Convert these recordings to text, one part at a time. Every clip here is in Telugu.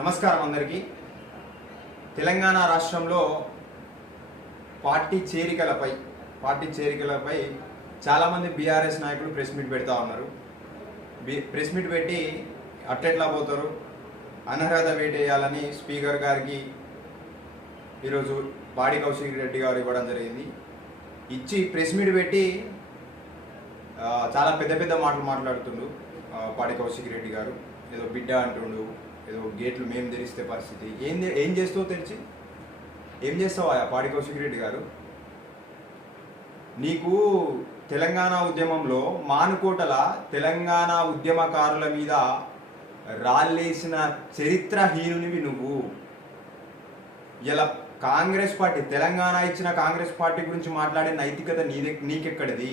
నమస్కారం అందరికీ. తెలంగాణ రాష్ట్రంలో పార్టీ చేరికలపై చాలామంది బీఆర్ఎస్ నాయకులు ప్రెస్ మీట్ పెడతా ఉన్నారు. ప్రెస్ మీట్ పెట్టి అట్టెట్లా పోతారు, అనర్హత వేటేయాలని స్పీకర్ గారికి ఈరోజు పాడి కౌశిక్ రెడ్డి గారు ఇవ్వడం జరిగింది. ఇచ్చి ప్రెస్ మీట్ పెట్టి చాలా పెద్ద పెద్ద మాటలు మాట్లాడుతుండు పాడి కౌశిక్ రెడ్డి గారు. ఏదో బిడ్డ అంటుండు, ఏదో గేట్లు మేము తెరిస్తే పరిస్థితి ఏం చేస్తావు, తెరిచి ఏం చేస్తావు పాడి కౌశిక్ రెడ్డి గారు? నీకు తెలంగాణ ఉద్యమంలో మానుకోటల తెలంగాణ ఉద్యమకారుల మీద రాళ్ళేసిన చరిత్రహీనునివి నువ్వు. ఇలా కాంగ్రెస్ పార్టీ, తెలంగాణ ఇచ్చిన కాంగ్రెస్ పార్టీ గురించి మాట్లాడే నైతికత నీకెక్కడిది?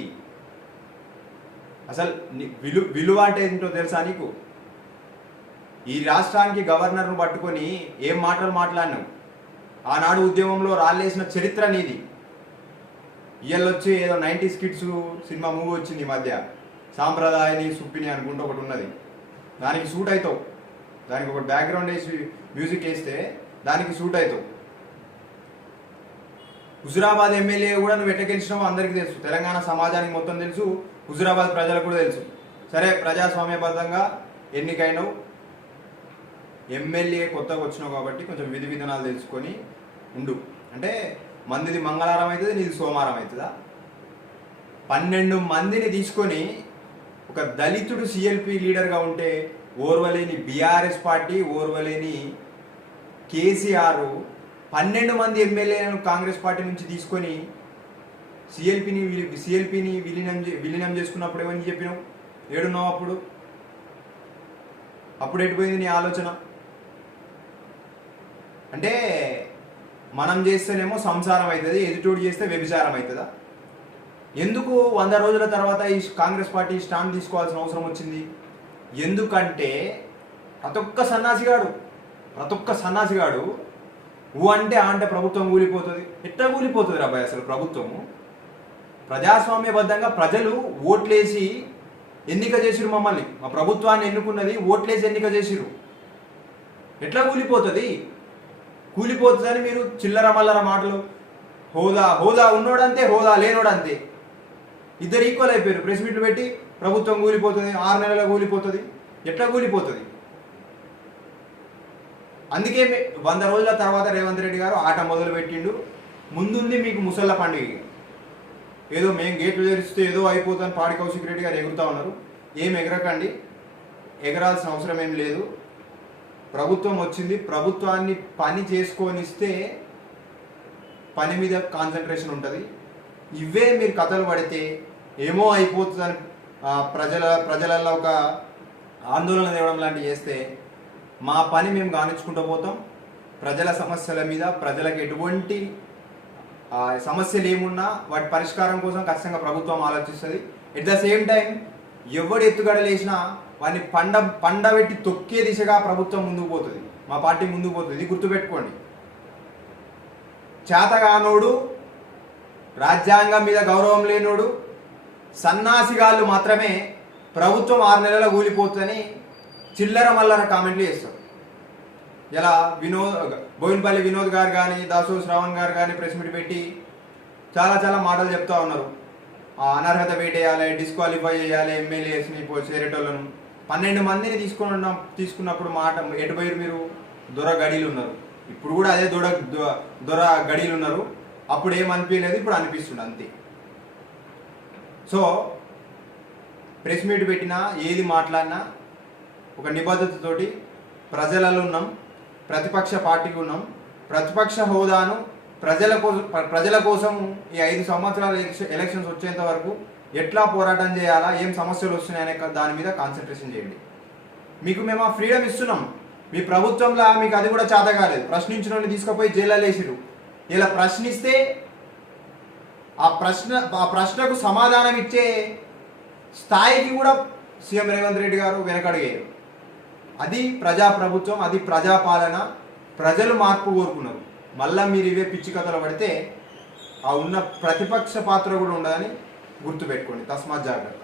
అసలు విలువ అంటే ఏంటో తెలుసా నీకు? ఈ రాష్ట్రానికి గవర్నర్ను పట్టుకొని ఏం మాటలు మాట్లాడినావు? ఆనాడు ఉద్యమంలో రాళ్ళేసిన చరిత్ర నీది. ఇయ్యొచ్చి ఏదో 90s కిడ్స్ సినిమా మూవీ వచ్చింది ఈ మధ్య, సాంప్రదాయని సుప్పిని అనుకుంటూ ఒకటి ఉన్నది. దానికి సూట్ అవుతావు, దానికి ఒక బ్యాక్గ్రౌండ్ వేసి మ్యూజిక్ వేస్తే దానికి సూట్ అవుతావు. హుజురాబాద్ ఎమ్మెల్యే కూడా నువ్వు ఎట్లా గెలిచినావో అందరికీ తెలుసు, తెలంగాణ సమాజానికి మొత్తం తెలుసు, హుజురాబాద్ ప్రజలకు కూడా తెలుసు. సరే, ప్రజాస్వామ్యబద్ధంగా ఎన్నికైనావు, ఎమ్మెల్యే కొత్తగా వచ్చినావు కాబట్టి కొంచెం విధి విధానాలు తెలుసుకొని ఉండు. అంటే మందిది మంగళవారం అవుతుంది, నీది సోమవారం అవుతుందా? 12 మందిని తీసుకొని ఒక దళితుడు సిఎల్పి లీడర్గా ఉంటే ఓర్వలేని బీఆర్ఎస్ పార్టీ, ఓర్వలేని కేసీఆర్ 12 మంది ఎమ్మెల్యేలను కాంగ్రెస్ పార్టీ నుంచి తీసుకొని సిఎల్పిని విలీనం చేసుకున్నప్పుడు ఏమని చెప్పినావు? ఏడున్నావు అప్పుడు ఎటుపోయింది నీ ఆలోచన? అంటే మనం చేస్తేనేమో సంసారం అవుతుంది, ఎదుటోడు చేస్తే వ్యభిచారం అవుతుందా? ఎందుకు 100 రోజుల తర్వాత ఈ కాంగ్రెస్ పార్టీ స్టాండ్ తీసుకోవాల్సిన అవసరం వచ్చింది? ఎందుకంటే ప్రతి ఒక్క సన్నాసిగాడు అంటే ప్రభుత్వం కూలిపోతుంది. ఎట్లా కూలిపోతుంది రాబాయ్ అసలు ప్రభుత్వము? ప్రజాస్వామ్యబద్ధంగా ప్రజలు ఓట్లేసి ఎన్నిక చేసిరు మమ్మల్ని, మా ప్రభుత్వాన్ని ఎన్నుకున్నది ఓట్లేసి ఎన్నిక చేసిరు. ఎట్లా కూలిపోతుందని మీరు చిల్లర మల్లర మాటలు, హోదా ఉన్నోడంతే, హోదా లేనోడంతే, ఇద్దరు ఈక్వల్ అయిపోయారు. ప్రెస్ మీట్లు పెట్టి ప్రభుత్వం కూలిపోతుంది, 6 నెలల్లో కూలిపోతుంది. ఎట్లా కూలిపోతుంది? అందుకే 100 రోజుల తర్వాత రేవంత్ రెడ్డి గారు ఆట మొదలు పెట్టిండు. ముందుంది మీకు ముసళ్ళ పండుగ. ఏదో మేము గేట్లు తెరిస్తే ఏదో అయిపోతుందని పాడి కౌశిక్ రెడ్డి గారు ఎగురుతా ఉన్నారు. ఏం ఎగరకండి, ఎగరాల్సిన అవసరం ఏం లేదు. ప్రభుత్వం వచ్చింది, ప్రభుత్వాన్ని పని చేసుకొనిస్తే పని మీద కాన్సన్ట్రేషన్ ఉంటుంది. ఇవే మీరు కథలు పడితే ఏమో అయిపోతుందని ప్రజలలో ఒక ఆందోళన తేవడం లాంటివి చేస్తే మా పని మేము గానించుకుంటూ పోతాం. ప్రజల సమస్యల మీద, ప్రజలకు ఎటువంటి సమస్యలు ఏమున్నా వాటి పరిష్కారం కోసం ఖచ్చితంగా ప్రభుత్వం ఆలోచిస్తుంది. ఎట్ ద సేమ్ టైం ఎవడు ఎత్తుగడలేసినా వాడిని పండబెట్టి తొక్కే దిశగా ప్రభుత్వం ముందుకు పోతుంది, మా పార్టీ ముందుకు పోతుంది. ఇది గుర్తుపెట్టుకోండి. చేతగానోడు, రాజ్యాంగం మీద గౌరవం లేనోడు, సన్నాసిగాళ్ళు మాత్రమే ప్రభుత్వం 6 నెలల కూలిపోతుందని చిల్లర మల్లర కామెంట్లు చేస్తారు. ఇలా బోయినపల్లి వినోద్ గారు కానీ, దాసో శ్రావణ్ గారు కానీ ప్రెస్ మీట్ పెట్టి చాలా మాటలు చెప్తా ఉన్నారు. అనర్హత వేటేయాలి, డిస్క్వాలిఫై చేయాలి ఎమ్మెల్యేస్ని, చేరేటోళ్ళను. 12 మందిని తీసుకున్నప్పుడు మాట ఎటుపోయారు మీరు? దొర గడీలు ఉన్నారు. ఇప్పుడు కూడా అదే దొర గడీలు ఉన్నారు. అప్పుడు ఏమనిపించలేదు, ఇప్పుడు అనిపిస్తుంది అంతే. సో ప్రెస్ మీట్ పెట్టినా, ఏది మాట్లాడినా ఒక నిబద్ధతతోటి ప్రజలలో ఉన్నాం, ప్రతిపక్ష పార్టీకి ఉన్నాం. ప్రతిపక్ష హోదాను ప్రజల కోసం ఈ 5 సంవత్సరాల ఎలక్షన్స్ వచ్చేంత వరకు ఎట్లా పోరాటం చేయాలా, ఏం సమస్యలు వస్తున్నాయనే దాని మీద కాన్సన్ట్రేషన్ చేయండి. మీకు మేము ఆ ఫ్రీడమ్ ఇస్తున్నాం. మీ ప్రభుత్వంలో మీకు అది కూడా చేత కాలేదు. ప్రశ్నించిన వాళ్ళని తీసుకుపోయి జైల్లో వేసిరు. ఇలా ప్రశ్నిస్తే ఆ ప్రశ్నకు సమాధానం ఇచ్చే స్థాయికి కూడా సీఎం రేవంత్ రెడ్డి గారు వెనకడిగారు. అది ప్రజాప్రభుత్వం, అది ప్రజాపాలన. ప్రజలు మార్పు కోరుకున్నారు. మళ్ళీ మీరు ఇవే పిచ్చి కథలు పడితే ఆ ఉన్న ప్రతిపక్ష పాత్ర కూడా ఉండదని గుర్తుపెట్టుకోండి. తస్మాత్ జాగ్రత్త.